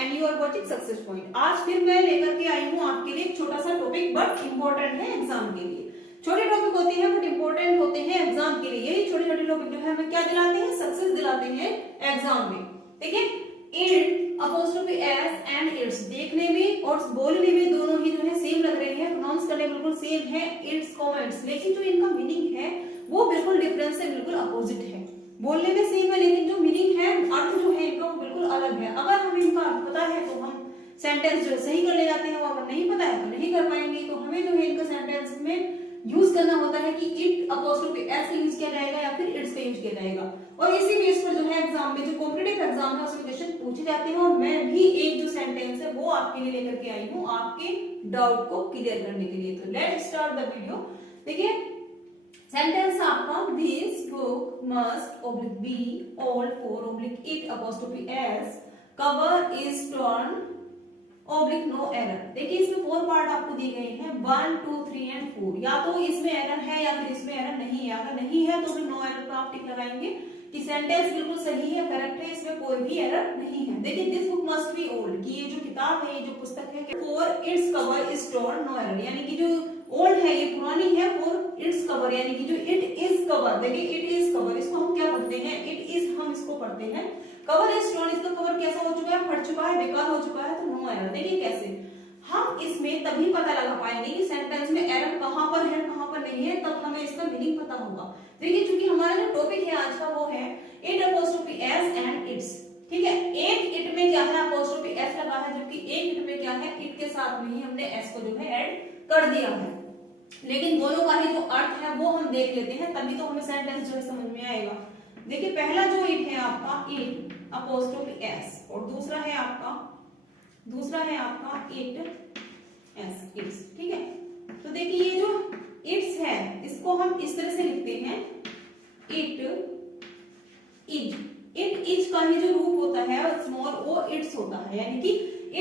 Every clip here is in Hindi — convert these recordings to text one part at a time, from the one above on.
And you are watching Success Point. आज फिर मैं लेकर के आई हूँ आपके लिए एक छोटा सा टॉपिक, बट इम्पोर्टेंट है एग्जाम के लिए। छोटे टॉपिक होते हैं बट इम्पोर्टेंट होते हैं एग्जाम के लिए। यही छोटे छोटे टॉपिक जो है हमें क्या दिलाते हैं, सक्सेस दिलाते हैं एग्जाम में। ठीक है, it apostrophe S and it's देखने में और बोलने में दोनों ही जो है सेम लग रहे हैं, प्रोनाउंस करने में बिल्कुल सेम है इट्स कमेंट्स, लेकिन जो इनका मीनिंग है वो बिल्कुल डिफरेंस से बिल्कुल अपोजिट है। बोलने में सेम है लेकिन जो मीनिंग है, अर्थ जो है इनका वो बिल्कुल अलग है। अगर हमें इनका अर्थ पता है तो हम सेंटेंस जो सही कर ले जाते हैं, वो अगर नहीं पता है तो नहीं कर पाएंगे। तो हमें जो है इनका सेंटेंस में यूज करना होता है कि इट अपोस्ट्रोफी एस का यूज किया जाएगा या फिर इट्स का यूज किया जाएगा। और इसी बेस पर जो है एग्जाम में जो कॉम्पिटिटिव एग्जाम है उसमें क्वेश्चन पूछे जाते हैं, और मैं भी एक जो सेंटेंस है वो आपके लिए लेकर के आई हूँ आपके डाउट को क्लियर करने के लिए। तो लेट्स स्टार्ट द वीडियो। देखिए सेंटेंस आपका, this book must oblique be old for oblique it apostrophe S cover is torn oblique no error. देखिए इसमें 4 पार्ट आपको दिए गए हैं, 1 2 3 एंड 4। या तो इसमें एरर है या फिर इसमें एरर नहीं है। अगर नहीं है तो फिर नो एरर पर आप टिक लगाएंगे कि सेंटेंस बिल्कुल सही है, करेक्ट है, इसमें कोई भी एरर नहीं है। देखिए this book must be old, कि ये जो किताब है, ये जो पुस्तक है, for its cover is torn no error, यानी कि जो ओल्ड है ये पुरानी है, फॉर इट्स कवर यानी कि जो इट इज कवर। देखिए इट इज कवर, इसको हम क्या पढ़ते हैं, इट इज हम इसको पढ़ते हैं, कवर इज टर्न, इसका कवर कैसा हो चुका है, फट चुका है, बेकार हो चुका है, तो नो एरर। देखिए कैसे हम इसमें तभी पता लगा पाएंगे कि सेंटेंस में एरर कहां पर है कहां पर नहीं है, तब हमें इसका मीनिंग पता होगा। देखिए चूंकि हमारा जो टॉपिक है आज का वो है it apostrophe S and it's. ठीक है, एक इट में क्या है, अपोस्ट्रोफी एस लगा है, जबकि एक इट में क्या है, इट के साथ में ही हमने एस को जो है ऐड कर दिया है। लेकिन दोनों का ही जो अर्थ है वो हम देख लेते हैं, तभी तो हमें सेंटेंस जो है समझ में आएगा। देखिए पहला जो इट है आपका, इट अपोस्ट्रोफी एस, और दूसरा है आपका इट एस, इट्स। ठीक है, तो देखिए ये जो इट्स है इसको हम इस तरह से लिखते हैं, इट इज का ही जो रूप होता है स्मॉल वो इट्स होता है, यानी कि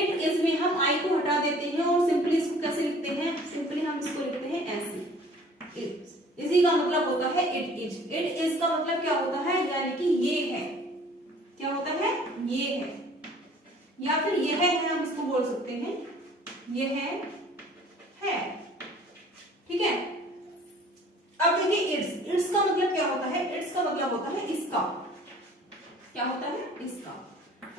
इट इज में हम आई को हटा देते हैं और सिंपली इसको कैसे लिखते हैं, सिंपली हम इसको लिखते हैं ऐसे, इट्स। इसी का मतलब होता है इट इज। इट इज का मतलब क्या होता है, यानी कि ये है, क्या होता है, ये है, या फिर यह है, हम इसको बोल सकते हैं यह है। ठीक है, अब देखिए इट्स का मतलब क्या होता है, इट्स का मतलब होता है इसका, क्या होता है, इसका।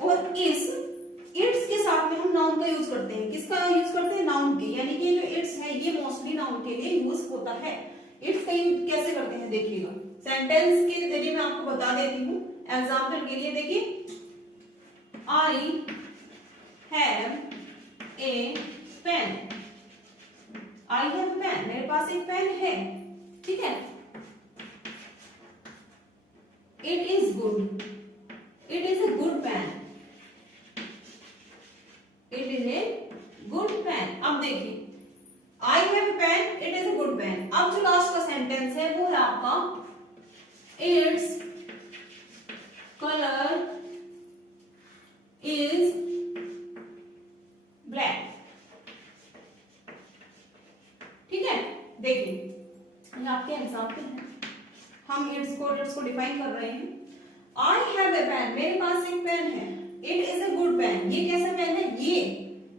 और इट्स के साथ में हम नाउन का यूज करते हैं, किसका यूज करते हैं, नाउन के, यानी कि जो इट्स है ये मोस्टली नाउन के लिए यूज होता है। इट्स का यूज कैसे करते हैं देखिएगा, सेंटेंस के जरिए मैं आपको बता देती हूँ एग्जाम्पल के लिए। देखिए I have a pen, I have pen, मेरे पास एक पेन है। ठीक है, it is good, it is a good pen, it is a good pen. अब देखिए I have a pen, it is a good pen. अब जो लास्ट का सेंटेंस है वो है आपका इट्स कलर इज ब्लैक। ठीक है, देखिए ये आपके एग्जाम्पल है, हम इट्स को डिफाइन कर रहे हैं। आई हैव ए पेन, मेरे पास एक पेन है। It is a good pen, ये कैसा पेन है,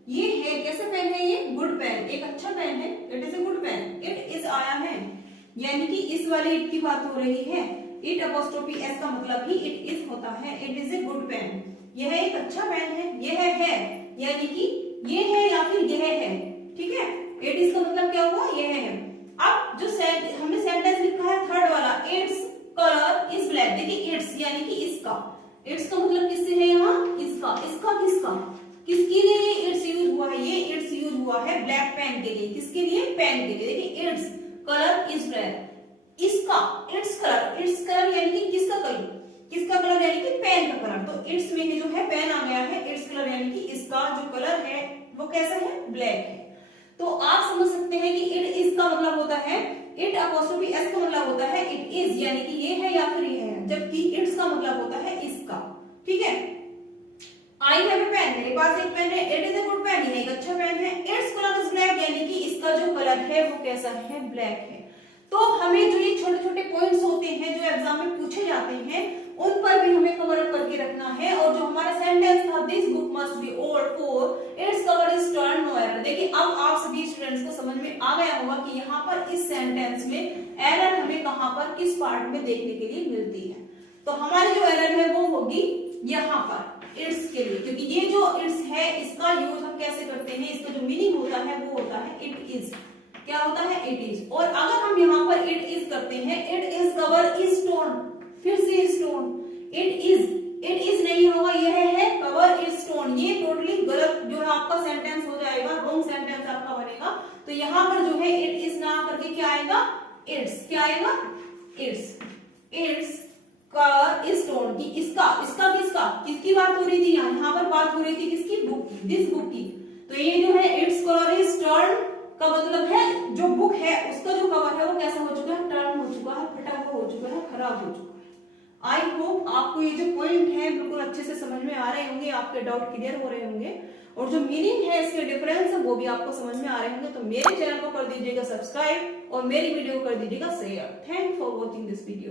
ये है, कैसा पेन है, ये गुड पेन, एक अच्छा पेन है। It is a good pen, it is आया है, यानी कि इस वाले इट की बात हो रही है। इट अपोस्ट्रोफी एस का मतलब ही इट इज होता है। It is a good pen, यह एक अच्छा पेन है, यह है यानी कि ये है या फिर यह है। ठीक है, इट इज का मतलब क्या हुआ, यह है। अब जो हमने सेंटेंस लिखा है थर्ड वाला, इट्स कलर इज ब्लैक। देखिए इट्स यानी कि इसका, इट्स का मतलब किससे है यहाँ, इसका, इसका किसका, किसके लिए ये इट्स यूज हुआ है, ये इट्स यूज हुआ है ब्लैक पेन के लिए, किसके लिए, पेन के लिए। देखिए इट्स कलर इज ब्लैक, इसका इट्स कलर यानी कि किसका कलर, किसका कलर यानी कि पेन का कलर। तो इट्स में जो है पेन आ गया है, इट्स कलर यानी कि इसका जो कलर है वो कैसा है, ब्लैक है। तो आप समझ सकते हैं कि इट इज का मतलब होता है, इट अपोस्ट्रोफी एस का मतलब होता है इट इज, यानी कि ये है या फिर ये है, जबकि इट्स का मतलब होता है इसका। ठीक है, आई हैव ए पेन, मेरे पास एक पेन है। It is a good pen, ये एक अच्छा पेन है। इट्स कलर इज ब्लैक, यानी कि इसका जो कलर है वो कैसा है, ब्लैक है। तो हमें जो ये छोटे छोटे पॉइंट्स होते हैं जो एग्जाम में पूछे जाते हैं उन पर भी हमें कवर अप करके रखना है। और जो हमारा सेंटेंस था this book must be old कि यहाँ पर इस सेंटेंस में एरर हमें कहाँ पर किस पार्ट में देखने के लिए मिलती है। तो हमारी जो एरर है वो होगी यहाँ पर इट्स के लिए, क्योंकि ये जो इट्स है इसका यूज हम कैसे करते हैं, इसका जो मीनिंग होता है वो होता है इट इज। क्या होता है? It is. और अगर हम यहाँ पर इट इज करते हैं, it is cover is stone, फिर से स्टोन, इट इज नहीं होगा, यह है कवर इज स्टोन। ये टोटली गलत जो है आपका सेंटेंस हो जाएगा, रॉन्ग सेंटेंस आपका बनेगा। तो यहाँ पर जो है इट इज ना करके क्या आएगा? इट्स। क्या आएगा? It's cover is stone. की इसका किसकी बात हो रही थी? यहाँ पर बात हो रही थी किसकी? बुक की, दिस बुक की। तो ये जो है इट्स कवर इज टर्न का मतलब है जो बुक है उसका जो कवर है वो कैसा हो चुका है? टर्न हो चुका है, फटा हुआ हो चुका है, खराब हो चुका है। आई होप आपको ये जो पॉइंट है बिल्कुल अच्छे से समझ में आ रहे होंगे, आपके डाउट क्लियर हो रहे होंगे, और जो मीनिंग है इसके डिफरेंस है वो भी आपको समझ में आ रहे होंगे। तो मेरे चैनल को कर दीजिएगा सब्सक्राइब और मेरी वीडियो को कर दीजिएगा share. Thank for watching this video.